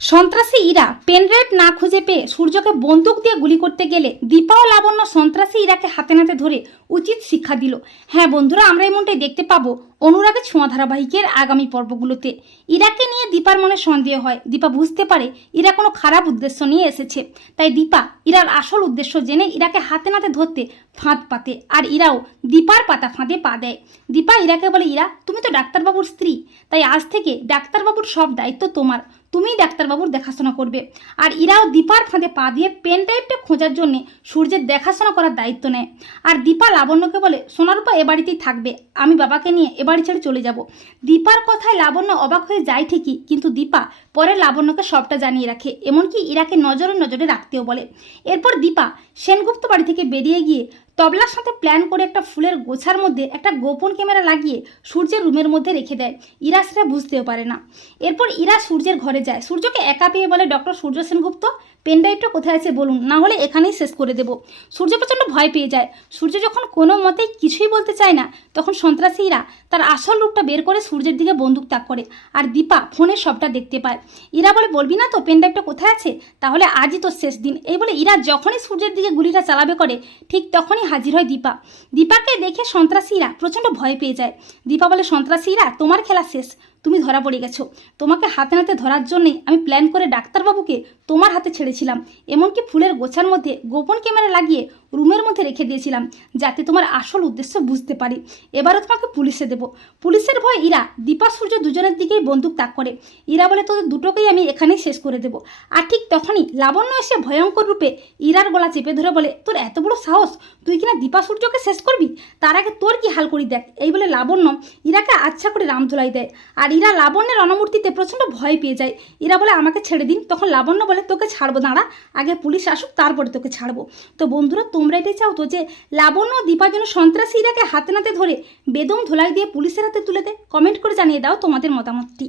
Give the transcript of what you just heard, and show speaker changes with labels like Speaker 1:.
Speaker 1: সন্ত্রাসী ইরা পেনড্রাইভ না খুঁজে পেয়ে সূর্যকে বন্দুক দিয়ে গুলি করতে গেলে দীপা ও লাবণ্য সন্ত্রাসী ইরাকে হাতে নাতে ধরে উচিত শিক্ষা দিল। হ্যাঁ বন্ধুরা, আমরা এমনটাই দেখতে পাবো অনুরাগের ছোঁয়া ধারাবাহিকের আগামী পর্বগুলোতে। ইরাকে নিয়ে দীপার মনে সন্দেহ হয়। দীপা বুঝতে পারে ইরা কোনো খারাপ উদ্দেশ্য নিয়ে এসেছে। তাই দীপা ইরার আসল উদ্দেশ্য জেনে ইরাকে হাতে নাতে ধরতে ফাঁদ পাতে আর ইরাও দীপার পাতা ফাঁদে পা দেয়। দীপা ইরাকে বলে, ইরা, তুমি তো ডাক্তারবাবুর স্ত্রী। তাই আজ থেকে ডাক্তারবাবুর সব দায়িত্ব তোমার। তুমিই ডাক্তারবাবুর দেখাশোনা করবে। আর ইরাও দীপার ফাঁদে পা দিয়ে পেন টাইপটা খোঁজার জন্য সূর্যের দেখাশোনা করার দায়িত্ব নেয়। আর দীপা লাবণ্যকে বলে, সোনারূপা এ বাড়িতেই থাকবে, আমি বাবাকে নিয়ে এ বাড়ি ছেড়ে চলে যাব। দীপার কথায় লাবণ্য অবাক হয়ে যায় ঠিকই, কিন্তু দীপা পরে লাবণ্যকে সবটা জানিয়ে রাখে, এমনকি ইরাকে নজরে নজরে রাখতেও বলে। এরপর দীপা সেনগুপ্ত বাড়ি থেকে বেরিয়ে গিয়ে তবলার সাথে প্ল্যান করে একটা ফুলের গোছার মধ্যে একটা গোপন ক্যামেরা লাগিয়ে সূর্যের রুমের মধ্যে রেখে দেয়। ইরা সেটা বুঝতেও পারে না। এরপর ইরা সূর্যের ঘরে যায়। সূর্যকে একা পেয়ে বলে ডক্টর সূর্য সেনগুপ্ত পেনড্রাইভটা কোথায় আছে বলুন, না হলে এখানেই শেষ করে দেব। সূর্য প্রচণ্ড ভয় পেয়ে যায়। সূর্য যখন কোনো মতেই কিছুই বলতে চায় না, তখন সন্ত্রাসীরা তার আসল রূপটা বের করে সূর্যের দিকে বন্দুক তাক করে আর দীপা ফোনে সবটা দেখতে পায়। ইরা বলে, বলবি না তো পেনড্রাইভটা কোথায় আছে? তাহলে আজই তোর শেষ দিন। এই বলে ইরা যখনই সূর্যের দিকে গুলিটা চালাবে করে, ঠিক তখনই হাজির হয় দীপা। দীপাকে দেখে সন্ত্রাসীরা প্রচণ্ড ভয় পেয়ে যায়। দীপা বলে, সন্ত্রাসীরা, তোমার খেলা শেষ। তুমি ধরা পড়ে গেছো। তোমাকে হাতে নাতে ধরার জন্যই আমি প্ল্যান করে ডাক্তারবাবুকে তোমার হাতে ছেড়েছিলাম। এমনকি ফুলের গোছার মধ্যে গোপন ক্যামেরা লাগিয়ে রুমের মধ্যে রেখে দিয়েছিলাম, যাতে তোমার আসল উদ্দেশ্য বুঝতে পারি। এবারও তোমাকে পুলিশে দেব। পুলিশের ভয় ইরা, দীপা, সূর্য দুজনের দিকেই বন্দুক তাক করে। ইরা বলে, তোদের দুটোকেই আমি এখানেই শেষ করে দেব। আর ঠিক তখনই লাবণ্য এসে ভয়ঙ্কর রূপে ইরার গলা চেপে ধরে বলে, তোর এত বড় সাহস? তুই কিনা দীপা, সূর্যকে শেষ করবি? তার আগে তোর কি হাল করি দেখ। এই বলে লাবণ্য ইরাকে আচ্ছা করে রাম ধুলাই দেয়। আর ইরা লাবণ্যের অনমূর্তিতে প্রচণ্ড ভয় পেয়ে যায়। ইরা বলে, আমাকে ছেড়ে দিন। তখন লাবণ্য বলে তোকে ছাড়বো, দাঁড়া। আগে পুলিশ আসুক, তারপরে তোকে ছাড়বো। তো বন্ধুরা, তোমরা এটাই চাও তো যে লাবণ্য দীপা যেন সন্ত্রাসীরাকে হাতে নাতে ধরে বেদম ধোলাই দিয়ে পুলিশের হাতে তুলে দেয়? কমেন্ট করে জানিয়ে দাও তোমাদের মতামতটি।